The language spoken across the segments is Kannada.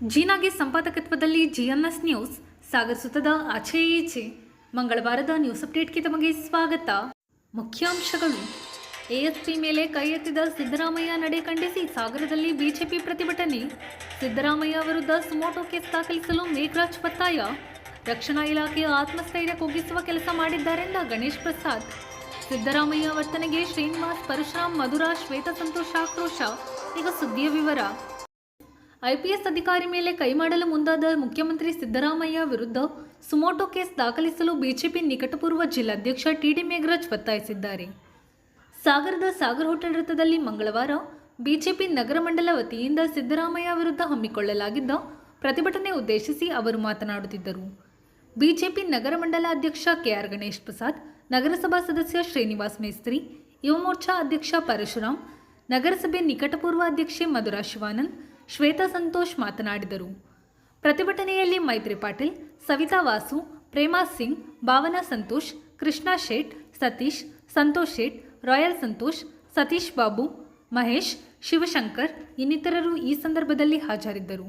ಜೀನಾಗೆ ಸಂಪಾದಕತ್ವದಲ್ಲಿ ಜಿಎನ್ಎಸ್ ನ್ಯೂಸ್ ಸಾಗರಿಸುತ್ತದೆ ಆಚೆ ಈಚೆ. ಮಂಗಳವಾರದ ನ್ಯೂಸ್ ಅಪ್ಡೇಟ್ಗೆ ತಮಗೆ ಸ್ವಾಗತ. ಮುಖ್ಯಾಂಶಗಳು. ಎಎಸ್ಪಿ ಮೇಲೆ ಕೈ ಎತ್ತಿದ ಸಿದ್ದರಾಮಯ್ಯ ನಡೆ ಖಂಡಿಸಿ ಸಾಗರದಲ್ಲಿ ಬಿಜೆಪಿ ಪ್ರತಿಭಟನೆ. ಸಿದ್ದರಾಮಯ್ಯ ವಿರುದ್ಧ ಸುಮೋಟೋ ಕೇಸ್ ದಾಖಲಿಸಲು ಮೇಘರಾಜ್ ಒತ್ತಾಯ. ರಕ್ಷಣಾ ಇಲಾಖೆಯ ಆತ್ಮಸ್ಥೈರ್ಯ ಕುಗ್ಗಿಸುವ ಕೆಲಸ ಮಾಡಿದ್ದಾರೆಂದ ಗಣೇಶ್ ಪ್ರಸಾದ್. ಸಿದ್ದರಾಮಯ್ಯ ವರ್ತನೆಗೆ ಶ್ರೀನಿವಾಸ್, ಪರಶುರಾಮ್, ಮಧುರಾ, ಶ್ವೇತಾ ಸಂತೋಷ್ ಆಕ್ರೋಶ. ಈಗ ಸುದ್ದಿಯ ವಿವರ. ಐಪಿಎಸ್ ಅಧಿಕಾರಿ ಮೇಲೆ ಕೈ ಮಾಡಲು ಮುಂದಾದ ಮುಖ್ಯಮಂತ್ರಿ ಸಿದ್ದರಾಮಯ್ಯ ವಿರುದ್ಧ ಸುಮೋಟೋ ಕೇಸ್ ದಾಖಲಿಸಲು ಬಿಜೆಪಿ ನಿಕಟಪೂರ್ವ ಜಿಲ್ಲಾಧ್ಯಕ್ಷ ಟಿಡಿ ಮೇಘರಾಜ್ ಒತ್ತಾಯಿಸಿದ್ದಾರೆ. ಸಾಗರದ ಸಾಗರ್ ಹೋಟೆಲ್ ವೃತ್ತದಲ್ಲಿ ಮಂಗಳವಾರ ಬಿಜೆಪಿ ನಗರ ಮಂಡಲ ವತಿಯಿಂದ ಸಿದ್ದರಾಮಯ್ಯ ವಿರುದ್ಧ ಹಮ್ಮಿಕೊಳ್ಳಲಾಗಿದ್ದ ಪ್ರತಿಭಟನೆ ಉದ್ದೇಶಿಸಿ ಅವರು ಮಾತನಾಡುತ್ತಿದ್ದರು. ಬಿಜೆಪಿ ನಗರ ಮಂಡಲ ಅಧ್ಯಕ್ಷ ಕೆಆರ್ ಗಣೇಶ್ ಪ್ರಸಾದ್, ನಗರಸಭಾ ಸದಸ್ಯ ಶ್ರೀನಿವಾಸ್ ಮೇಸ್ತ್ರಿ, ಯುವ ಮೋರ್ಚಾ ಅಧ್ಯಕ್ಷ ಪರಶುರಾಮ್, ನಗರಸಭೆ ನಿಕಟಪೂರ್ವ ಅಧ್ಯಕ್ಷೆ ಮಧುರಾ ಶಿವಾನಂದ್, ಶ್ವೇತಾ ಸಂತೋಷ್ ಮಾತನಾಡಿದರು. ಪ್ರತಿಭಟನೆಯಲ್ಲಿ ಮೈತ್ರಿ ಪಾಟೀಲ್, ಸವಿತಾ ವಾಸು, ಪ್ರೇಮಾ ಸಿಂಗ್, ಭಾವನಾ ಸಂತೋಷ್, ಕೃಷ್ಣಾ ಶೇಟ್, ಸತೀಶ್, ಸಂತೋಷ್ ಶೇಟ್, ರಾಯಲ್ ಸಂತೋಷ್, ಸತೀಶ್ ಬಾಬು, ಮಹೇಶ್, ಶಿವಶಂಕರ್ ಇನ್ನಿತರರು ಈ ಸಂದರ್ಭದಲ್ಲಿ ಹಾಜರಿದ್ದರು.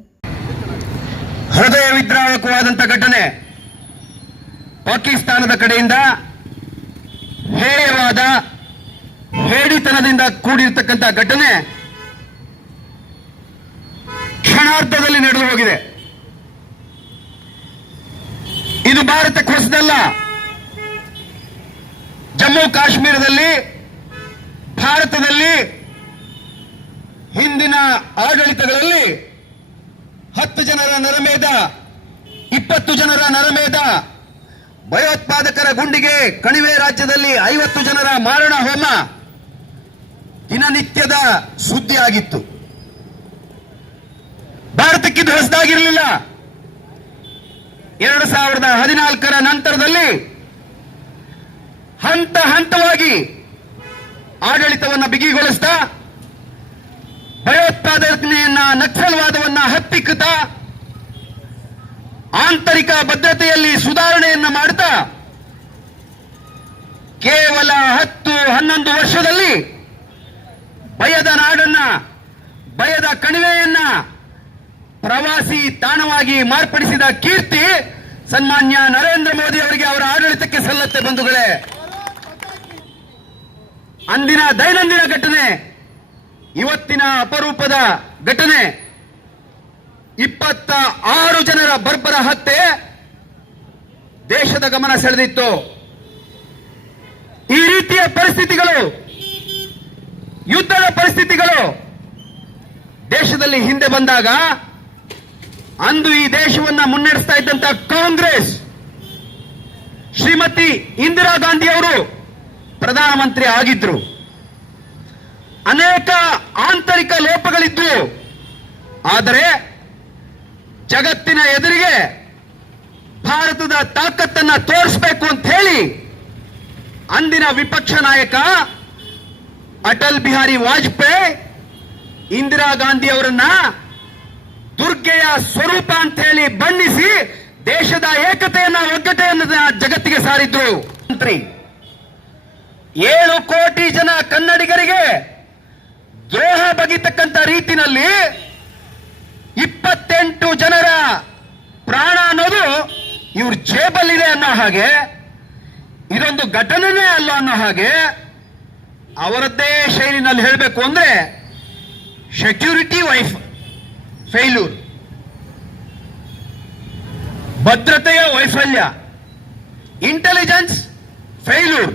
ಹೃದಯ ವಿದ್ರಾವಕವಾದಂಥ ಘಟನೆ. ಪಾಕಿಸ್ತಾನದ ಕಡೆಯಿಂದ ಹೇಯವಾದ ಹೇಡಿತನದಿಂದ ಕೂಡಿರ್ತಕ್ಕಂಥ ಘಟನೆ ಕ್ಷಣಾರ್ಧದಲ್ಲಿ ನಡೆದು ಹೋಗಿದೆ. ಇದು ಭಾರತಕ್ಕೆ ಹೊಸದಲ್ಲ. ಜಮ್ಮು ಕಾಶ್ಮೀರದಲ್ಲಿ, ಭಾರತದಲ್ಲಿ ಹಿಂದಿನ ಆಡಳಿತಗಳಲ್ಲಿ 10 ಜನರ ನರಮೇಧ, 20 ಜನರ ನರಮೇಧ, ಭಯೋತ್ಪಾದಕರ ಗುಂಡಿಗೆ ಕಣಿವೆ ರಾಜ್ಯದಲ್ಲಿ 50 ಜನರ ಮಾರಣ ಹೋಮ ದಿನನಿತ್ಯದ ಸುದ್ದಿ ಆಗಿತ್ತು. ಭಾರತಕ್ಕಿದು ಹೊಸದಾಗಿರಲಿಲ್ಲ. 2014ರ ನಂತರದಲ್ಲಿ ಹಂತ ಹಂತವಾಗಿ ಆಡಳಿತವನ್ನು ಬಿಗಿಗೊಳಿಸ್ತಾ, ಭಯೋತ್ಪಾದನೆಯನ್ನ, ನಕ್ಸಲ್ವಾದವನ್ನ ಹತ್ತಿಕ್ಕುತ್ತಾ, ಆಂತರಿಕ ಭದ್ರತೆಯಲ್ಲಿ ಸುಧಾರಣೆಯನ್ನ ಮಾಡುತ್ತಾ ಕೇವಲ 10-11 ವರ್ಷದಲ್ಲಿ ಭಯದ ನಾಡನ್ನ, ಭಯದ ಕಣಿವೆಯನ್ನ ಪ್ರವಾಸಿ ತಾಣವಾಗಿ ಮಾರ್ಪಡಿಸಿದ ಕೀರ್ತಿ ಸನ್ಮಾನ್ಯ ನರೇಂದ್ರ ಮೋದಿ ಅವರಿಗೆ, ಅವರ ಆಡಳಿತಕ್ಕೆ ಸಲ್ಲತ್ತೆ ಬಂಧುಗಳೇ. ಅಂದಿನ ದೈನಂದಿನ ಘಟನೆ, ಇವತ್ತಿನ ಅಪರೂಪದ ಘಟನೆ, 26 ಜನರ ಬರ್ಬರ ಹತ್ಯೆ ದೇಶದ ಗಮನ ಸೆಳೆದಿತ್ತು. ಈ ರೀತಿಯ ಪರಿಸ್ಥಿತಿಗಳು, ಯುದ್ಧದ ಪರಿಸ್ಥಿತಿಗಳು ದೇಶದಲ್ಲಿ ಹಿಂದೆ ಬಂದಾಗ, ಅಂದು ಈ ದೇಶವನ್ನ ಮುನ್ನಡೆಸ್ತಾ ಇದ್ದಂತ ಕಾಂಗ್ರೆಸ್, ಶ್ರೀಮತಿ ಇಂದಿರಾ ಗಾಂಧಿ ಅವರು ಪ್ರಧಾನಮಂತ್ರಿ ಆಗಿದ್ರು. ಅನೇಕ ಆಂತರಿಕ ಲೋಪಗಳಿದ್ವು. ಆದರೆ ಜಗತ್ತಿನ ಎದುರಿಗೆ ಭಾರತದ ತಾಕತ್ತನ್ನ ತೋರಿಸಬೇಕು ಅಂತ ಹೇಳಿ ಅಂದಿನ ವಿಪಕ್ಷ ನಾಯಕ ಅಟಲ್ ಬಿಹಾರಿ ವಾಜಪೇಯಿ ಇಂದಿರಾ ಗಾಂಧಿ ಅವರನ್ನ ದುರ್ಗೆಯ ಸ್ವರೂಪ ಅಂತ ಹೇಳಿ ಬಣ್ಣಿಸಿ ದೇಶದ ಏಕತೆಯನ್ನ, ಒಗ್ಗತೆಯನ್ನ ಜಗತ್ತಿಗೆ ಸಾರಿದ್ರು. 7 ಕೋಟಿ ಜನ ಕನ್ನಡಿಗರಿಗೆ ದ್ರೋಹ ಬಗೆತಕ್ಕಂಥ ರೀತಿಯಲ್ಲಿ 28 ಜನರ ಪ್ರಾಣ ಅನ್ನೋದು ಇವ್ರ ಜೇಬಲ್ಲಿದೆ ಅನ್ನೋ ಹಾಗೆ, ಇದೊಂದು ಘಟನೆನೇ ಅಲ್ಲ ಅನ್ನೋ ಹಾಗೆ, ಅವರದ್ದೇ ಶೈಲಿನಲ್ಲಿ ಹೇಳಬೇಕು ಅಂದ್ರೆ ಸೆಕ್ಯೂರಿಟಿ ಫೇಲ್ಯೂರ್, ಭದ್ರತೆಯ ವೈಫಲ್ಯ, ಇಂಟೆಲಿಜೆನ್ಸ್ ಫೇಲ್ಯೂರ್.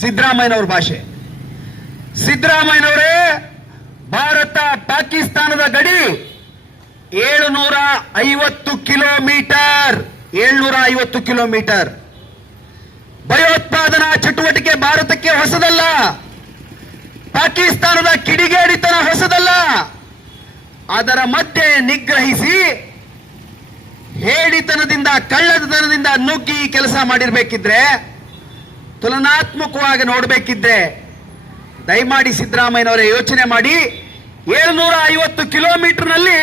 ಸಿದ್ದರಾಮಯ್ಯನವ್ರ ಭಾಷೆ. ಸಿದ್ದರಾಮಯ್ಯನವರೇ ಭಾರತ ಪಾಕಿಸ್ತಾನದ ಗಡಿ 750 ಕಿಲೋಮೀಟರ್, 750 ಕಿಲೋಮೀಟರ್. ಭಯೋತ್ಪಾದನಾ ಚಟುವಟಿಕೆ ಭಾರತಕ್ಕೆ ಹೊಸದಲ್ಲ. ಪಾಕಿಸ್ತಾನದ ಕಿಡಿಗೇಡಿತನ ಹೊಸದಲ್ಲ. ಅದರ ಮಧ್ಯೆ ನಿಗ್ರಹಿಸಿ ಹೇಡಿತನದಿಂದ, ಕಳ್ಳತನದಿಂದ ನುಗ್ಗಿ ಕೆಲಸ ಮಾಡಿರ್ಬೇಕಿದ್ರೆ, ತುಲನಾತ್ಮಕವಾಗಿ ನೋಡಬೇಕಿದ್ರೆ ದಯಮಾಡಿ ಸಿದ್ದರಾಮಯ್ಯನವರೇ ಯೋಚನೆ ಮಾಡಿ. 750 ಕಿಲೋಮೀಟರ್ನಲ್ಲಿ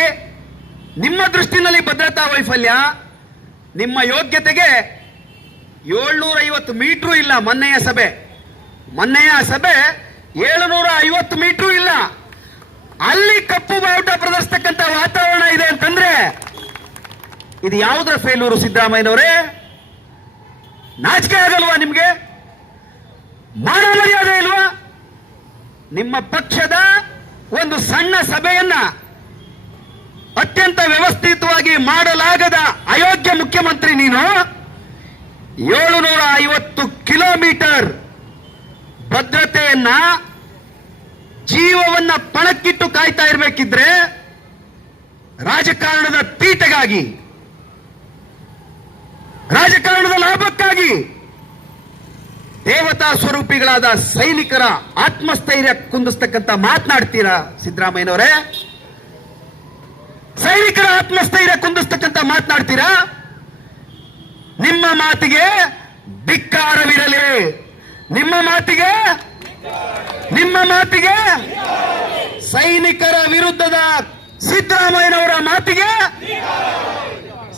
ನಿಮ್ಮ ದೃಷ್ಟಿನಲ್ಲಿ ಭದ್ರತಾ ವೈಫಲ್ಯ, ನಿಮ್ಮ ಯೋಗ್ಯತೆಗೆ 750 ಮೀಟರ್ ಇಲ್ಲ. ಮೊನ್ನೆಯ ಸಭೆ 750 ಮೀಟರ್ ಇಲ್ಲ. ಅಲ್ಲಿ ಕಪ್ಪು ಬಾವುಟ ಪ್ರದರ್ಶಿಸ್ತಕ್ಕಂಥ ವಾತಾವರಣ ಇದೆ ಅಂತಂದ್ರೆ ಇದು ಯಾವುದರ ಫೇಲ್ಯೂರು ಸಿದ್ದರಾಮಯ್ಯನವರೇ? ನಾಚಿಕೆ ಆಗಲ್ವಾ ನಿಮ್ಗೆ? ಮಾನ ಮರ್ಯಾದೆ ಇಲ್ವಾ? ನಿಮ್ಮ ಪಕ್ಷದ ಒಂದು ಸಣ್ಣ ಸಭೆಯನ್ನ ಅತ್ಯಂತ ವ್ಯವಸ್ಥಿತವಾಗಿ ಮಾಡಲಾಗದ ಅಯೋಗ್ಯ ಮುಖ್ಯಮಂತ್ರಿ ನೀನು 750 ಕಿಲೋಮೀಟರ್ ಭದ್ರತೆಯನ್ನ ಜೀವವನ್ನ ಪಣಕ್ಕಿಟ್ಟು ಕಾಯ್ತಾ ಇರಬೇಕಿದ್ರೆ ರಾಜಕಾರಣದ ತೀಟೆಗಾಗಿ, ರಾಜಕಾರಣದ ಲಾಭಕ್ಕಾಗಿ ದೇವತಾ ಸ್ವರೂಪಿಗಳಾದ ಸೈನಿಕರ ಆತ್ಮಸ್ಥೈರ್ಯ ಕುಂದಿಸ್ತಕ್ಕಂಥ ಮಾತನಾಡ್ತೀರಾ ಸಿದ್ದರಾಮಯ್ಯನವರೇ? ಸೈನಿಕರ ಆತ್ಮಸ್ಥೈರ್ಯ ಕುಂದಿಸ್ತಕ್ಕಂಥ ಮಾತನಾಡ್ತೀರಾ? ನಿಮ್ಮ ಮಾತಿಗೆ ಧಿಕ್ಕಾರವಿರಲಿ. ನಿಮ್ಮ ಮಾತಿಗೆ ಸೈನಿಕರ ವಿರುದ್ಧದ ಸಿದ್ದರಾಮಯ್ಯನವರ ಮಾತಿಗೆ,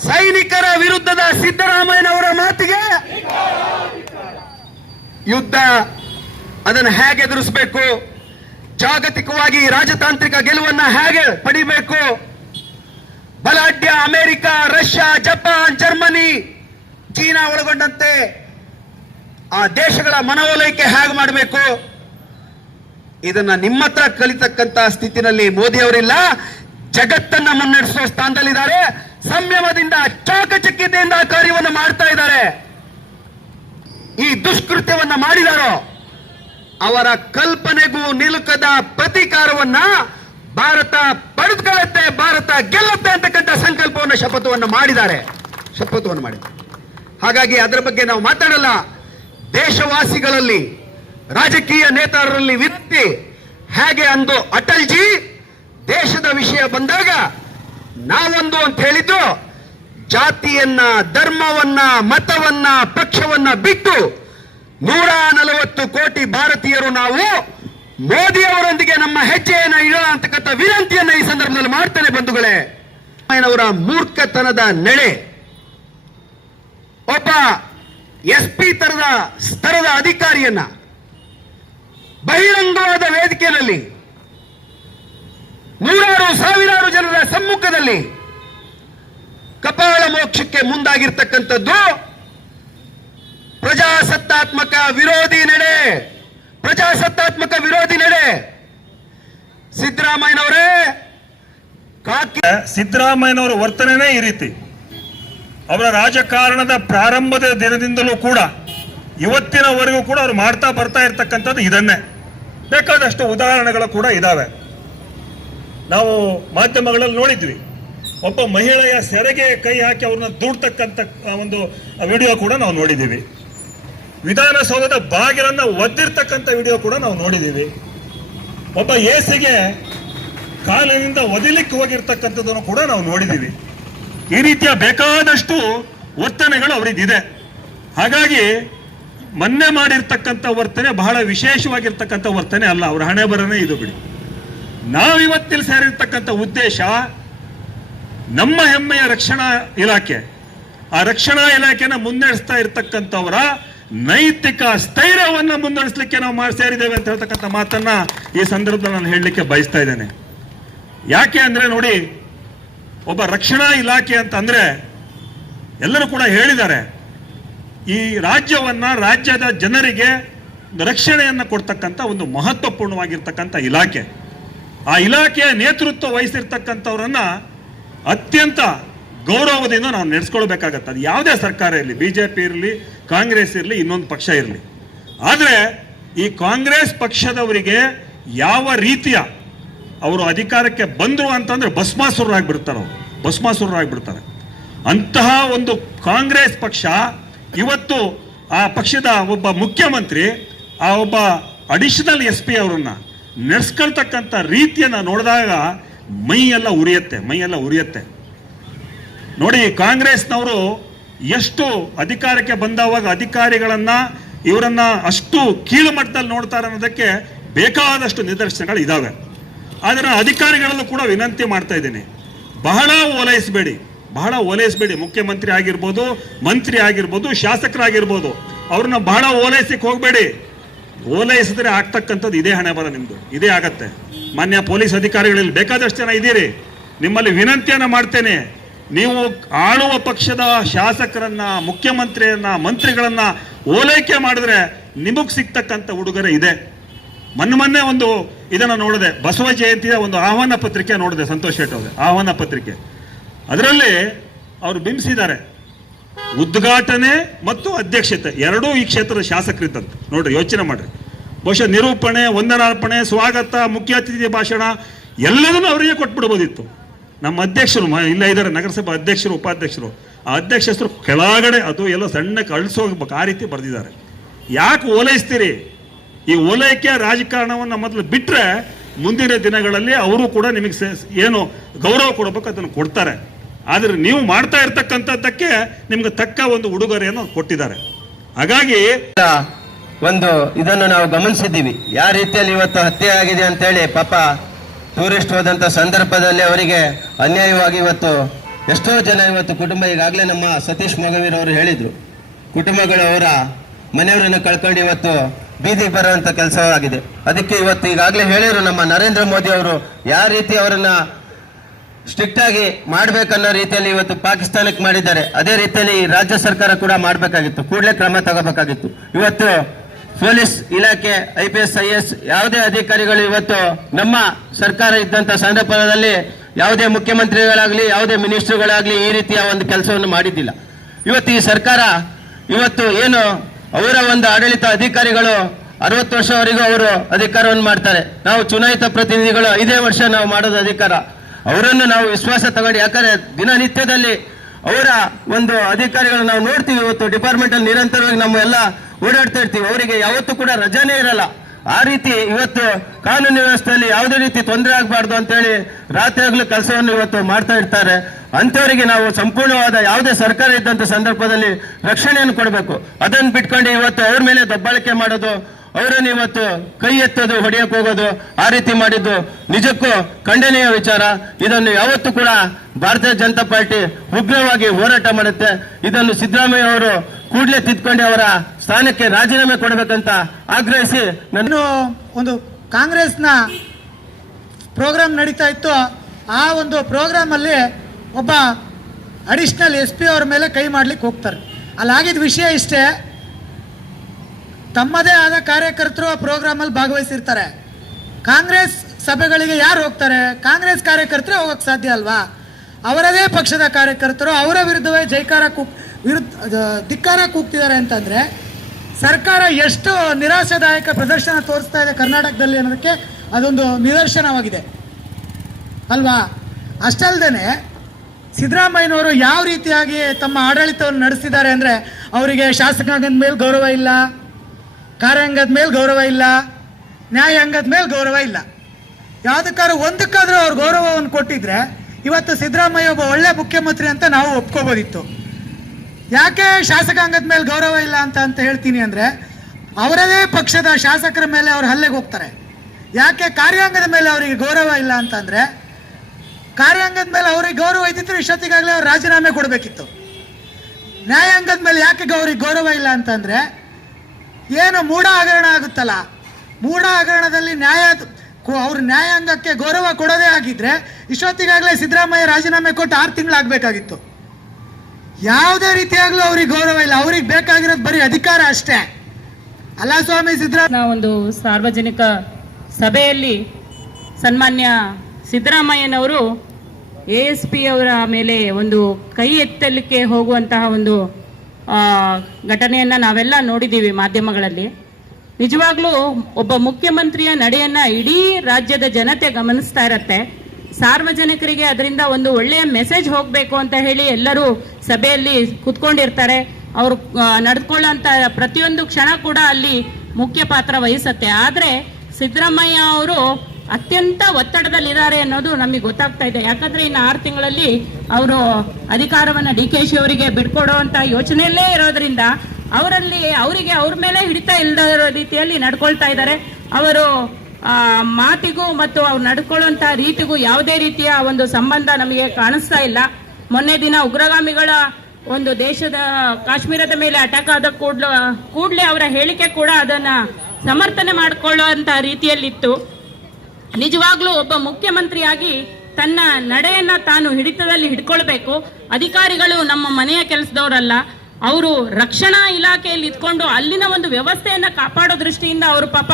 ಸೈನಿಕರ ವಿರುದ್ಧದ ಸಿದ್ದರಾಮಯ್ಯನವರ ಮಾತಿಗೆ ಯುದ್ಧ ಅದನ್ನು ಹೇಗೆ ಎದುರಿಸಬೇಕು, ಜಾಗತಿಕವಾಗಿ ರಾಜತಾಂತ್ರಿಕ ಗೆಲುವನ್ನ ಹೇಗೆ ಪಡಿಬೇಕು, ಬಲಾಢ್ಯ America, Russia, Japan, Germany, China ಒಳಗೊಂಡಂತೆ ಆ ದೇಶಗಳ ಮನವೊಲೈಕೆ ಹೇಗೆ ಮಾಡಬೇಕು, ಇದನ್ನ ನಿಮ್ಮ ಹತ್ರ ಕಲಿತಕ್ಕಂತ ಸ್ಥಿತಿನಲ್ಲಿ ಮೋದಿ ಅವರಿಲ್ಲ. ಜಗತ್ತನ್ನ ಮುನ್ನಡೆಸುವ ಸ್ಥಾನದಲ್ಲಿದ್ದಾರೆ. ಸಂಯಮದಿಂದ, ಚಾಕಚಕ್ಯತೆಯಿಂದ ಕಾರ್ಯವನ್ನು ಮಾಡ್ತಾ ಇದ್ದಾರೆ. ಈ ದುಷ್ಕೃತ್ಯವನ್ನ ಮಾಡಿದಾರೋ ಅವರ ಕಲ್ಪನೆಗೂ ನಿಲುಕದ ಪ್ರತೀಕಾರವನ್ನ ಭಾರತ ಪಡೆದುಕೊಳ್ಳುತ್ತೆ, ಭಾರತ ಗೆಲ್ಲುತ್ತೆ ಅಂತಕ್ಕಂಥ ಸಂಕಲ್ಪವನ್ನು ಶಪಥವನ್ನು ಮಾಡಿದ್ದಾರೆ. ಹಾಗಾಗಿ ಅದರ ಬಗ್ಗೆ ನಾವು ಮಾತಾಡಲ್ಲ. ದೇಶವಾಸಿಗಳಲ್ಲಿ, ರಾಜಕೀಯ ನೇತಾರರಲ್ಲಿ ವಿರಕ್ತಿ ಹೇಗೆ ಅಂದು ಅಟಲ್ಜಿ ದೇಶದ ವಿಷಯ ಬಂದಾಗ ನಾವೊಂದು ಅಂತ ಹೇಳಿದ್ದು, ಜಾತಿಯನ್ನ, ಧರ್ಮವನ್ನ, ಮತವನ್ನ, ಪಕ್ಷವನ್ನ ಬಿಟ್ಟು 140 ಕೋಟಿ ಭಾರತೀಯರು ನಾವು ಮೋದಿ ಅವರೊಂದಿಗೆ ನಮ್ಮ ಹೆಜ್ಜೆಯನ್ನು ಇಡೋಣ ಅಂತಕ್ಕಂಥ ವಿನಂತಿಯನ್ನ ಈ ಸಂದರ್ಭದಲ್ಲಿ ಮಾಡ್ತೇನೆ ಬಂಧುಗಳೇ. ಅವರ ಮೂರ್ಖತನದ ನಡೆ, ಒಬ್ಬ SP ಸ್ತರದ ಅಧಿಕಾರಿಯನ್ನ ಬಹಿರಂಗವಾದ ವೇದಿಕೆಯಲ್ಲಿ ನೂರಾರು ಸಾವಿರಾರು ಜನರ ಸಮ್ಮುಖದಲ್ಲಿ ಕಪಾಳ ಮೋಕ್ಷಕ್ಕೆ ಮುಂದಾಗಿರ್ತಕ್ಕಂಥದ್ದು ಪ್ರಜಾಸತ್ತಾತ್ಮಕ ವಿರೋಧಿ ನಡೆ. ಸಿದ್ದರಾಮಯ್ಯನವರೇ, ಸಿದ್ದರಾಮಯ್ಯನವರ ವರ್ತನೆನೇ ಈ ರೀತಿ. ಅವರ ರಾಜಕಾರಣದ ಪ್ರಾರಂಭದ ದಿನದಿಂದಲೂ ಕೂಡ ಇವತ್ತಿನವರೆಗೂ ಕೂಡ ಅವರು ಮಾಡ್ತಾ ಬರ್ತಾ ಇರ್ತಕ್ಕಂಥದ್ದು ಇದನ್ನೇ. ಬೇಕಾದಷ್ಟು ಉದಾಹರಣೆಗಳು ಕೂಡ ಇದಾವೆ. ನಾವು ಮಾಧ್ಯಮಗಳಲ್ಲಿ ನೋಡಿದ್ವಿ, ಒಬ್ಬ ಮಹಿಳೆಯ ಸೆರೆಗೆ ಕೈ ಹಾಕಿ ಅವ್ರನ್ನ ದೂಡ್ತಕ್ಕಂಥ ಒಂದು ವಿಡಿಯೋ ಕೂಡ ನಾವು ನೋಡಿದ್ದೀವಿ. ವಿಧಾನಸೌಧದ ಬಾಗಿಲನ್ನ ಒದ್ದಿರ್ತಕ್ಕಂಥ ವಿಡಿಯೋ ಕೂಡ ನಾವು ನೋಡಿದ್ದೀವಿ. ಒಬ್ಬ ಎಸಿಗೆ ಕಾಲಿನಿಂದ ಒದಿಲಿಕ್ಕೆ ಹೋಗಿರ್ತಕ್ಕಂಥದ್ದನ್ನು ಕೂಡ ನಾವು ನೋಡಿದ್ದೀವಿ. ಈ ರೀತಿಯ ಬೇಕಾದಷ್ಟು ವರ್ತನೆಗಳು ಅವರಿಗಿದೆ. ಹಾಗಾಗಿ ಮೊನ್ನೆ ಮಾಡಿರ್ತಕ್ಕಂಥ ವರ್ತನೆ ಬಹಳ ವಿಶೇಷವಾಗಿರ್ತಕ್ಕಂಥ ವರ್ತನೆ ಅಲ್ಲ, ಅವರ ಹಣೆ ಬರನೇ ಇದು ಬಿಡಿ. ನಾವಿವತ್ತಿಲ್ಲಿ ಸೇರಿರ್ತಕ್ಕಂಥ ಉದ್ದೇಶ ನಮ್ಮ ಹೆಮ್ಮೆಯ ರಕ್ಷಣಾ ಇಲಾಖೆ, ಆ ರಕ್ಷಣಾ ಇಲಾಖೆನ ಮುನ್ನಡೆಸ್ತಾ ಇರ್ತಕ್ಕಂಥವರ ನೈತಿಕ ಸ್ಥೈರ್ಯವನ್ನ ಮುನ್ನಡೆಸಲಿಕ್ಕೆ ನಾವು ಸೇರಿದ್ದೇವೆ ಅಂತ ಹೇಳ್ತಕ್ಕಂಥ ಮಾತನ್ನ ಈ ಸಂದರ್ಭದಲ್ಲಿ ನಾನು ಹೇಳಲಿಕ್ಕೆ ಬಯಸ್ತಾ ಇದ್ದೇನೆ. ಯಾಕೆ ಅಂದ್ರೆ ನೋಡಿ, ಒಬ್ಬ ರಕ್ಷಣಾ ಇಲಾಖೆ ಅಂತ ಅಂದ್ರೆ ಎಲ್ಲರೂ ಕೂಡ ಹೇಳಿದ್ದಾರೆ, ಈ ರಾಜ್ಯವನ್ನ, ರಾಜ್ಯದ ಜನರಿಗೆ ರಕ್ಷಣೆಯನ್ನ ಕೊಡ್ತಕ್ಕಂಥ ಒಂದು ಮಹತ್ವಪೂರ್ಣವಾಗಿರ್ತಕ್ಕಂಥ ಇಲಾಖೆ. ಆ ಇಲಾಖೆಯ ನೇತೃತ್ವ ವಹಿಸಿರ್ತಕ್ಕಂಥವ್ರನ್ನ ಅತ್ಯಂತ ಗೌರವದಿಂದ ನಾವು ನಡೆಸ್ಕೊಳ್ಬೇಕಾಗತ್ತೆ. ಅದು ಯಾವುದೇ ಸರ್ಕಾರ ಇರಲಿ, BJP ಇರಲಿ, ಕಾಂಗ್ರೆಸ್ ಇರಲಿ, ಇನ್ನೊಂದು ಪಕ್ಷ ಇರಲಿ. ಆದರೆ ಈ ಕಾಂಗ್ರೆಸ್ ಪಕ್ಷದವರಿಗೆ ಯಾವ ರೀತಿಯ ಅವರು ಅಧಿಕಾರಕ್ಕೆ ಬಂದರು ಅಂತಂದ್ರೆ ಭಸ್ಮಾಸುರರಾಗ್ಬಿಡ್ತಾರೆ. ಅಂತಹ ಒಂದು ಕಾಂಗ್ರೆಸ್ ಪಕ್ಷ ಇವತ್ತು ಆ ಪಕ್ಷದ ಒಬ್ಬ ಮುಖ್ಯಮಂತ್ರಿ, ಆ ಒಬ್ಬ ಅಡಿಷನಲ್ SP ಅವರನ್ನ ನಡೆಸ್ಕೊಳ್ತಕ್ಕಂಥ ರೀತಿಯನ್ನ ನೋಡಿದಾಗ ಮೈಯೆಲ್ಲ ಉರಿಯುತ್ತೆ. ನೋಡಿ, ಕಾಂಗ್ರೆಸ್ನವರು ಎಷ್ಟು ಅಧಿಕಾರಕ್ಕೆ ಬಂದವಾಗ ಅಧಿಕಾರಿಗಳನ್ನ, ಇವರನ್ನ ಅಷ್ಟು ಕೀಳು ಮಟ್ಟದಲ್ಲಿ ನೋಡ್ತಾರೆ ಅನ್ನೋದಕ್ಕೆ ಬೇಕಾದಷ್ಟು ನಿದರ್ಶನಗಳು ಇದಾವೆ. ಆದರೆ ಅಧಿಕಾರಿಗಳಲ್ಲೂ ಕೂಡ ವಿನಂತಿ ಮಾಡ್ತಾ ಇದ್ದೀನಿ, ಬಹಳ ಓಲೈಸಬೇಡಿ. ಮುಖ್ಯಮಂತ್ರಿ ಆಗಿರ್ಬೋದು, ಮಂತ್ರಿ ಆಗಿರ್ಬೋದು, ಶಾಸಕರಾಗಿರ್ಬೋದು, ಅವ್ರನ್ನ ಬಹಳ ಓಲೈಸಕ್ಕೆ ಹೋಗಬೇಡಿ. ಓಲೈಸಿದ್ರೆ ಆಗ್ತಕ್ಕಂಥದ್ದು ಇದೇ ಹಣೆ ಬರ, ನಿಮ್ದು ಇದೇ ಆಗತ್ತೆ. ಮಾನ್ಯ ಪೊಲೀಸ್ ಅಧಿಕಾರಿಗಳಲ್ಲಿ ಬೇಕಾದಷ್ಟು ಜನ ಇದ್ದೀರಿ, ನಿಮ್ಮಲ್ಲಿ ವಿನಂತಿಯನ್ನು ಮಾಡ್ತೇನೆ, ನೀವು ಆಳುವ ಪಕ್ಷದ ಶಾಸಕರನ್ನ, ಮುಖ್ಯಮಂತ್ರಿಯನ್ನ, ಮಂತ್ರಿಗಳನ್ನ ಓಲೈಕೆ ಮಾಡಿದ್ರೆ ನಿಮಗೆ ಸಿಗ್ತಕ್ಕಂಥ ಉಡುಗೊರೆ ಇದೆ. ಮೊನ್ನೆ ಒಂದು ಇದನ್ನು ನೋಡಿದೆ, ಬಸವ ಜಯಂತಿಯ ಒಂದು ಆಹ್ವಾನ ಪತ್ರಿಕೆ ನೋಡಿದೆ, ಸಂತೋಷ್ ಶೆಟ್ಟಿ ಅವರ ಆಹ್ವಾನ ಪತ್ರಿಕೆ. ಅದರಲ್ಲಿ ಅವರು ಬಿಂಬಿಸಿದ್ದಾರೆ ಉದ್ಘಾಟನೆ ಮತ್ತು ಅಧ್ಯಕ್ಷತೆ ಎರಡೂ ಈ ಕ್ಷೇತ್ರದ ಶಾಸಕರಿದ್ದಂತೆ. ನೋಡ್ರಿ, ಯೋಚನೆ ಮಾಡ್ರಿ. ಬಹುಶಃ ನಿರೂಪಣೆ, ವಂದನಾರ್ಪಣೆ, ಸ್ವಾಗತ, ಮುಖ್ಯ ಅತಿಥಿ ಭಾಷಣ ಎಲ್ಲದನ್ನು ಅವರಿಗೆ ಕೊಟ್ಬಿಡ್ಬೋದಿತ್ತು. ನಮ್ಮ ಅಧ್ಯಕ್ಷರು ಇಲ್ಲ ಇದ್ದಾರೆ, ನಗರಸಭಾ ಅಧ್ಯಕ್ಷರು, ಉಪಾಧ್ಯಕ್ಷರು, ಆ ಅಧ್ಯಕ್ಷರು ಕೆಳಗಡೆ ಅದು ಎಲ್ಲ ಸಣ್ಣಕ್ಕೆ ಅಳಿಸೋಗ್ಬೇಕು, ಆ ರೀತಿ ಬರೆದಿದ್ದಾರೆ. ಯಾಕೆ ಓಲೈಸ್ತೀರಿ? ಈ ಓಲೈಕೆ ರಾಜಕಾರಣವನ್ನು ಮೊದಲು ಬಿಟ್ಟರೆ ಮುಂದಿನ ದಿನಗಳಲ್ಲಿ ಅವರು ಕೂಡ ನಿಮಗೆ ಏನು ಗೌರವ ಕೊಡಬೇಕು ಅದನ್ನು ಕೊಡ್ತಾರೆ. ಆದರೆ ನೀವು ಮಾಡ್ತಾ ಇರ್ತಕ್ಕಂಥದ್ದಕ್ಕೆ ನಿಮ್ಗೆ ತಕ್ಕ ಒಂದು ಉಡುಗೊರೆಯನ್ನು ಕೊಟ್ಟಿದ್ದಾರೆ. ಹಾಗಾಗಿ ಒಂದು ಇದನ್ನು ನಾವು ಗಮನಿಸಿದ್ದೀವಿ, ಯಾವ ರೀತಿಯಲ್ಲಿ ಇವತ್ತು ಹತ್ಯೆ ಆಗಿದೆ ಅಂತೇಳಿ. ಪಾಪ ಟೂರಿಸ್ಟ್ ಹೋದಂಥ ಸಂದರ್ಭದಲ್ಲಿ ಅವರಿಗೆ ಅನ್ಯಾಯವಾಗಿ ಇವತ್ತು ಎಷ್ಟೋ ಜನ ಇವತ್ತು ಕುಟುಂಬ, ಈಗಾಗಲೇ ನಮ್ಮ ಸತೀಶ್ ಮೊಗವೀರ್ ಅವರು ಹೇಳಿದರು, ಕುಟುಂಬಗಳು ಅವರ ಮನೆಯವರನ್ನು ಕಳ್ಕೊಂಡು ಇವತ್ತು ಬೀದಿಗೆ ಬರುವಂಥ ಕೆಲಸವಾಗಿದೆ. ಅದಕ್ಕೆ ಇವತ್ತು ಈಗಾಗಲೇ ಹೇಳಿದರು ನಮ್ಮ ನರೇಂದ್ರ ಮೋದಿ ಅವರು, ಯಾವ ರೀತಿ ಅವರನ್ನ ಸ್ಟ್ರಿಕ್ಟ್ ಆಗಿ ಮಾಡ್ಬೇಕನ್ನೋ ರೀತಿಯಲ್ಲಿ ಇವತ್ತು ಪಾಕಿಸ್ತಾನಕ್ಕೆ ಮಾಡಿದ್ದಾರೆ, ಅದೇ ರೀತಿಯಲ್ಲಿ ರಾಜ್ಯ ಸರ್ಕಾರ ಕೂಡ ಮಾಡಬೇಕಾಗಿತ್ತು, ಕೂಡಲೇ ಕ್ರಮ ತಗೋಬೇಕಾಗಿತ್ತು. ಇವತ್ತು ಪೊಲೀಸ್ ಇಲಾಖೆ, IPS IAS ಯಾವುದೇ ಅಧಿಕಾರಿಗಳು ಇವತ್ತು ನಮ್ಮ ಸರ್ಕಾರ ಇದ್ದಂಥ ಸಂದರ್ಭದಲ್ಲಿ ಯಾವುದೇ ಮುಖ್ಯಮಂತ್ರಿಗಳಾಗಲಿ ಯಾವುದೇ ಮಿನಿಸ್ಟರ್ಗಳಾಗಲಿ ಈ ರೀತಿಯ ಒಂದು ಕೆಲಸವನ್ನು ಮಾಡಿದ್ದಿಲ್ಲ. ಇವತ್ತು ಈ ಸರ್ಕಾರ ಇವತ್ತು ಏನು ಅವರ ಒಂದು ಆಡಳಿತ ಅಧಿಕಾರಿಗಳು 60 ವರ್ಷವರೆಗೂ ಅವರು ಅಧಿಕಾರವನ್ನು ಮಾಡ್ತಾರೆ. ನಾವು ಚುನಾಯಿತ ಪ್ರತಿನಿಧಿಗಳು 5 ವರ್ಷ ನಾವು ಮಾಡೋದು ಅಧಿಕಾರ. ಅವರನ್ನು ನಾವು ವಿಶ್ವಾಸ ತಗೊಂಡು, ಯಾಕಂದ್ರೆ ದಿನನಿತ್ಯದಲ್ಲಿ ಅವರ ಒಂದು ಅಧಿಕಾರಿಗಳು ನಾವು ನೋಡ್ತೀವಿ. ಇವತ್ತು ಡಿಪಾರ್ಟ್ಮೆಂಟ್ ಅಲ್ಲಿ ನಿರಂತರವಾಗಿ ನಮ್ಮ ಎಲ್ಲ ಓಡಾಡ್ತಾ ಇರ್ತೀವಿ, ಅವರಿಗೆ ಯಾವತ್ತೂ ಕೂಡ ರಜಾನೇ ಇರಲ್ಲ. ಆ ರೀತಿ ಇವತ್ತು ಕಾನೂನು ವ್ಯವಸ್ಥೆಯಲ್ಲಿ ಯಾವುದೇ ರೀತಿ ತೊಂದರೆ ಆಗಬಾರ್ದು ಅಂತೇಳಿ ರಾತ್ರಿ ಹಗಲು ಕೆಲಸವನ್ನು ಇವತ್ತು ಮಾಡ್ತಾ ಇರ್ತಾರೆ. ಅಂಥವರಿಗೆ ನಾವು ಸಂಪೂರ್ಣವಾದ ಯಾವುದೇ ಸರ್ಕಾರ ಇದ್ದಂಥ ಸಂದರ್ಭದಲ್ಲಿ ರಕ್ಷಣೆಯನ್ನು ಕೊಡಬೇಕು. ಅದನ್ನು ಬಿಟ್ಕೊಂಡು ಇವತ್ತು ಅವ್ರ ಮೇಲೆ ದಬ್ಬಾಳಿಕೆ ಮಾಡೋದು, ಅವರನ್ನು ಇವತ್ತು ಕೈ ಎತ್ತೋದು, ಹೊಡೆಯಕ್ಕೆ ಹೋಗೋದು, ಆ ರೀತಿ ಮಾಡಿದ್ದು ನಿಜಕ್ಕೂ ಖಂಡನೀಯ ವಿಚಾರ. ಇದನ್ನು ಯಾವತ್ತೂ ಕೂಡ ಭಾರತೀಯ ಜನತಾ ಪಾರ್ಟಿ ಉಗ್ರವಾಗಿ ಹೋರಾಟ ಮಾಡುತ್ತೆ. ಇದನ್ನು ಸಿದ್ದರಾಮಯ್ಯ ಅವರು ಕೂಡಲೇ ತಿದ್ದುಕೊಂಡು ಅವರ ಸ್ಥಾನಕ್ಕೆ ರಾಜೀನಾಮೆ ಕೊಡಬೇಕಂತ ಆಗ್ರಹಿಸಿ ನಾನು ಒಂದು ಕಾಂಗ್ರೆಸ್ನ ಪ್ರೋಗ್ರಾಮ್ ನಡೀತಾ ಇತ್ತು. ಆ ಒಂದು ಪ್ರೋಗ್ರಾಮಲ್ಲಿ ಒಬ್ಬ ಅಡಿಷನಲ್ SP ಅವ್ರ ಮೇಲೆ ಕೈ ಮಾಡ್ಲಿಕ್ಕೆ ಹೋಗ್ತಾರೆ. ಅಲ್ಲಾಗಿದ್ದ ವಿಷಯ ಇಷ್ಟೇ, ತಮ್ಮದೇ ಆದ ಕಾರ್ಯಕರ್ತರು ಆ ಪ್ರೋಗ್ರಾಮಲ್ಲಿ ಭಾಗವಹಿಸಿರ್ತಾರೆ. ಕಾಂಗ್ರೆಸ್ ಸಭೆಗಳಿಗೆ ಯಾರು ಹೋಗ್ತಾರೆ? ಕಾಂಗ್ರೆಸ್ ಕಾರ್ಯಕರ್ತರೇ ಹೋಗಕ್ಕೆ ಸಾಧ್ಯ ಅಲ್ವಾ? ಅವರದೇ ಪಕ್ಷದ ಕಾರ್ಯಕರ್ತರು ಅವರ ವಿರುದ್ಧವೇ ಧಿಕ್ಕಾರ ಕೂಗ್ತಿದ್ದಾರೆ ಅಂತಂದರೆ ಸರ್ಕಾರ ಎಷ್ಟು ನಿರಾಶಾದಾಯಕ ಪ್ರದರ್ಶನ ತೋರಿಸ್ತಾ ಇದೆ ಕರ್ನಾಟಕದಲ್ಲಿ ಅನ್ನೋದಕ್ಕೆ ಅದೊಂದು ನಿದರ್ಶನವಾಗಿದೆ ಅಲ್ವಾ? ಅಷ್ಟಲ್ಲದೆ ಸಿದ್ದರಾಮಯ್ಯನವರು ಯಾವ ರೀತಿಯಾಗಿ ತಮ್ಮ ಆಡಳಿತವನ್ನು ನಡೆಸಿದ್ದಾರೆ ಅಂದರೆ, ಅವರಿಗೆ ಶಾಸಕಾಂಗದ ಮೇಲೆ ಗೌರವ ಇಲ್ಲ, ಕಾರ್ಯಾಂಗದ ಮೇಲೆ ಗೌರವ ಇಲ್ಲ, ನ್ಯಾಯಾಂಗದ ಮೇಲೆ ಗೌರವ ಇಲ್ಲ. ಯಾವುದಕ್ಕಾದ್ರೂ ಒಂದಕ್ಕಾದ್ರೂ ಅವ್ರು ಗೌರವವನ್ನು ಕೊಟ್ಟಿದ್ರೆ ಇವತ್ತು ಸಿದ್ದರಾಮಯ್ಯ ಒಬ್ಬ ಒಳ್ಳೆ ಮುಖ್ಯಮಂತ್ರಿ ಅಂತ ನಾವು ಒಪ್ಕೋಬೋದಿತ್ತು. ಯಾಕೆ ಶಾಸಕಾಂಗದ ಮೇಲೆ ಗೌರವ ಇಲ್ಲ ಅಂತ ಹೇಳ್ತೀನಿ ಅಂದರೆ, ಅವರದೇ ಪಕ್ಷದ ಶಾಸಕರ ಮೇಲೆ ಅವ್ರು ಹಲ್ಲೆಗೆ ಹೋಗ್ತಾರೆ. ಯಾಕೆ ಕಾರ್ಯಾಂಗದ ಮೇಲೆ ಅವರಿಗೆ ಗೌರವ ಇಲ್ಲ ಅಂತಂದರೆ, ಕಾರ್ಯಾಂಗದ ಮೇಲೆ ಅವ್ರಿಗೆ ಗೌರವ ಇದ್ದಿದ್ರೆ ಇಷ್ಟೊತ್ತಿಗಾಗಲೇ ಅವ್ರು ರಾಜೀನಾಮೆ ಕೊಡಬೇಕಿತ್ತು. ನ್ಯಾಯಾಂಗದ ಮೇಲೆ ಯಾಕೆ ಅವ್ರಿಗೆ ಗೌರವ ಇಲ್ಲ ಅಂತಂದರೆ, ಏನು ಮೂಢ ಹಗರಣ ಆಗುತ್ತಲ್ಲ, ಮೂಢ ಹಗರಣದಲ್ಲಿ ಅವ್ರ ನ್ಯಾಯಾಂಗಕ್ಕೆ ಗೌರವ ಕೊಡೋದೇ ಆಗಿದ್ರೆ ಇಷ್ಟೊತ್ತಿಗಾಗಲೇ ಸಿದ್ದರಾಮಯ್ಯ ರಾಜೀನಾಮೆ ಕೊಟ್ಟು 6 ತಿಂಗಳಾಗಬೇಕಾಗಿತ್ತು. ಯಾವುದೇ ರೀತಿಯಾಗಲೂ ಅವ್ರಿಗೆ ಗೌರವ ಇಲ್ಲ. ಅವ್ರಿಗೆ ಬೇಕಾಗಿರೋದು ಬರೀ ಅಧಿಕಾರ ಅಷ್ಟೇ ಅಲ್ಲ ಸ್ವಾಮಿ. ಸಿದ್ದರಾಮಯ್ಯ ಒಂದು ಸಾರ್ವಜನಿಕ ಸಭೆಯಲ್ಲಿ ಸನ್ಮಾನ್ಯ ಸಿದ್ದರಾಮಯ್ಯನವರು ASP ಅವರ ಮೇಲೆ ಒಂದು ಕೈ ಎತ್ತಲಿಕ್ಕೆ ಹೋಗುವಂತಹ ಒಂದು ಘಟನೆಯನ್ನು ನಾವೆಲ್ಲ ನೋಡಿದ್ದೀವಿ ಮಾಧ್ಯಮಗಳಲ್ಲಿ. ನಿಜವಾಗ್ಲೂ ಒಬ್ಬ ಮುಖ್ಯಮಂತ್ರಿಯ ನಡೆಯನ್ನು ಇಡೀ ರಾಜ್ಯದ ಜನತೆ ಗಮನಿಸ್ತಾ ಇರತ್ತೆ. ಸಾರ್ವಜನಿಕರಿಗೆ ಅದರಿಂದ ಒಂದು ಒಳ್ಳೆಯ ಮೆಸೇಜ್ ಹೋಗಬೇಕು ಅಂತ ಹೇಳಿ ಎಲ್ಲರೂ ಸಭೆಯಲ್ಲಿ ಕುತ್ಕೊಂಡಿರ್ತಾರೆ. ಅವರು ನಡೆದುಕೊಳ್ಳೋಂಥ ಪ್ರತಿಯೊಂದು ಕ್ಷಣ ಕೂಡ ಅಲ್ಲಿ ಮುಖ್ಯ ಪಾತ್ರ ವಹಿಸುತ್ತೆ. ಆದರೆ ಸಿದ್ದರಾಮಯ್ಯ ಅವರು ಅತ್ಯಂತ ಒತ್ತಡದಲ್ಲಿದ್ದಾರೆ ಅನ್ನೋದು ನಮಗೆ ಗೊತ್ತಾಗ್ತಾ ಇದೆ. ಯಾಕಂದ್ರೆ ಇನ್ನು 6 ತಿಂಗಳಲ್ಲಿ ಅವರು ಅಧಿಕಾರವನ್ನು DKಶಿ ಅವರಿಗೆ ಬಿಟ್ಕೊಡುವಂತ ಯೋಚನೆಯಲ್ಲೇ ಇರೋದ್ರಿಂದ ಅವರಿಗೆ ಅವ್ರ ಮೇಲೆ ಹಿಡಿತಾ ಇಲ್ಲದ ಇರೋ ರೀತಿಯಲ್ಲಿ ನಡ್ಕೊಳ್ತಾ ಇದ್ದಾರೆ. ಅವರು ಮಾತಿಗೂ ಮತ್ತು ಅವ್ರು ನಡ್ಕೊಳ್ಳುವಂತ ರೀತಿಗೂ ಯಾವುದೇ ರೀತಿಯ ಒಂದು ಸಂಬಂಧ ನಮಗೆ ಕಾಣಿಸ್ತಾ ಇಲ್ಲ. ಮೊನ್ನೆ ದಿನ ಉಗ್ರಗಾಮಿಗಳ ಒಂದು ದೇಶದ ಕಾಶ್ಮೀರದ ಮೇಲೆ ಅಟ್ಯಾಕ್ ಆದ ಕೂಡಲೇ ಅವರ ಹೇಳಿಕೆ ಕೂಡ ಅದನ್ನ ಸಮರ್ಥನೆ ಮಾಡಿಕೊಳ್ಳುವಂತ ರೀತಿಯಲ್ಲಿತ್ತು. ನಿಜವಾಗ್ಲೂ ಒಬ್ಬ ಮುಖ್ಯಮಂತ್ರಿಯಾಗಿ ತನ್ನ ನಡೆಯನ್ನ ತಾನು ಹಿಡಿತದಲ್ಲಿ ಹಿಡ್ಕೊಳ್ಬೇಕು. ಅಧಿಕಾರಿಗಳು ನಮ್ಮ ಮನೆಯ ಕೆಲಸದವರಲ್ಲ, ಅವರು ರಕ್ಷಣಾ ಇಲಾಖೆಯಲ್ಲಿ ಇದ್ಕೊಂಡು ಅಲ್ಲಿನ ಒಂದು ವ್ಯವಸ್ಥೆಯನ್ನ ಕಾಪಾಡೋ ದೃಷ್ಟಿಯಿಂದ ಅವರು ಪಾಪ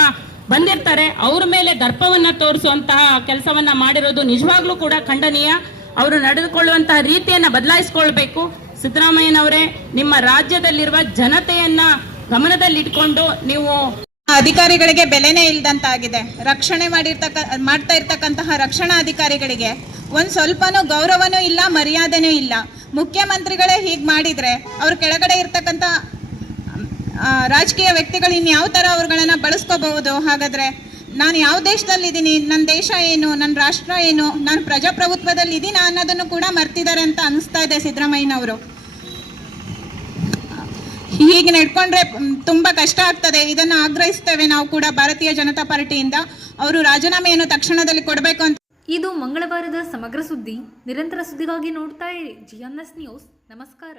ಬಂದಿರ್ತಾರೆ. ಅವ್ರ ಮೇಲೆ ದರ್ಪವನ್ನ ತೋರಿಸುವಂತಹ ಕೆಲಸವನ್ನ ಮಾಡಿರೋದು ನಿಜವಾಗ್ಲೂ ಕೂಡ ಖಂಡನೀಯ. ಅವರು ನಡೆದುಕೊಳ್ಳುವಂತಹ ರೀತಿಯನ್ನ ಬದಲಾಯಿಸಿಕೊಳ್ಬೇಕು. ಸಿದ್ದರಾಮಯ್ಯನವರೇ, ನಿಮ್ಮ ರಾಜ್ಯದಲ್ಲಿರುವ ಜನತೆಯನ್ನ ಗಮನದಲ್ಲಿಟ್ಕೊಂಡು ನೀವು ಅಧಿಕಾರಿಗಳಿಗೆ ಬೆಲೆನೇ ಇಲ್ದಂತಾಗಿದೆ. ರಕ್ಷಣೆ ಮಾಡ್ತಾ ಇರ್ತಕ್ಕಂತಹ ರಕ್ಷಣಾ ಅಧಿಕಾರಿಗಳಿಗೆ ಒಂದು ಸ್ವಲ್ಪನೂ ಗೌರವನೂ ಇಲ್ಲ, ಮರ್ಯಾದೆನೂ ಇಲ್ಲ. ಮುಖ್ಯಮಂತ್ರಿಗಳೇ ಹೀಗೆ ಮಾಡಿದ್ರೆ ಅವ್ರ ಕೆಳಗಡೆ ಇರ್ತಕ್ಕಂಥ ರಾಜಕೀಯ ವ್ಯಕ್ತಿಗಳು ಇನ್ಯಾವ ಥರ ಅವ್ರುಗಳನ್ನ ಬಳಸ್ಕೋಬಹುದು? ಹಾಗಾದ್ರೆ ನಾನು ಯಾವ ದೇಶದಲ್ಲಿದ್ದೀನಿ, ನನ್ನ ದೇಶ ಏನು, ನನ್ನ ರಾಷ್ಟ್ರ ಏನು, ನಾನು ಪ್ರಜಾಪ್ರಭುತ್ವದಲ್ಲಿ ಇದ್ದೀನ ಅನ್ನೋದನ್ನು ಕೂಡ ಮರ್ತಿದ್ದಾರೆ ಅಂತ ಅನಿಸ್ತಾ ಇದೆ ಸಿದ್ದರಾಮಯ್ಯನವರು. ಹೀಗೆ ನಡ್ಕೊಂಡ್ರೆ ತುಂಬಾ ಕಷ್ಟ ಆಗ್ತದೆ. ಇದನ್ನು ಆಗ್ರಹಿಸ್ತೇವೆ ನಾವು ಕೂಡ ಭಾರತೀಯ ಜನತಾ ಪಾರ್ಟಿಯಿಂದ. ಅವರು ರಾಜೀನಾಮೆಯನ್ನು ತಕ್ಷಣದಲ್ಲಿ ಕೊಡಬೇಕು ಅಂತ. ಇದು ಮಂಗಳವಾರದ ಸಮಗ್ರ ಸುದ್ದಿ. ನಿರಂತರ ಸುದ್ದಿಗಾಗಿ ನೋಡ್ತಾ ಇರಿ GNS ನ್ಯೂಸ್. ನಮಸ್ಕಾರ.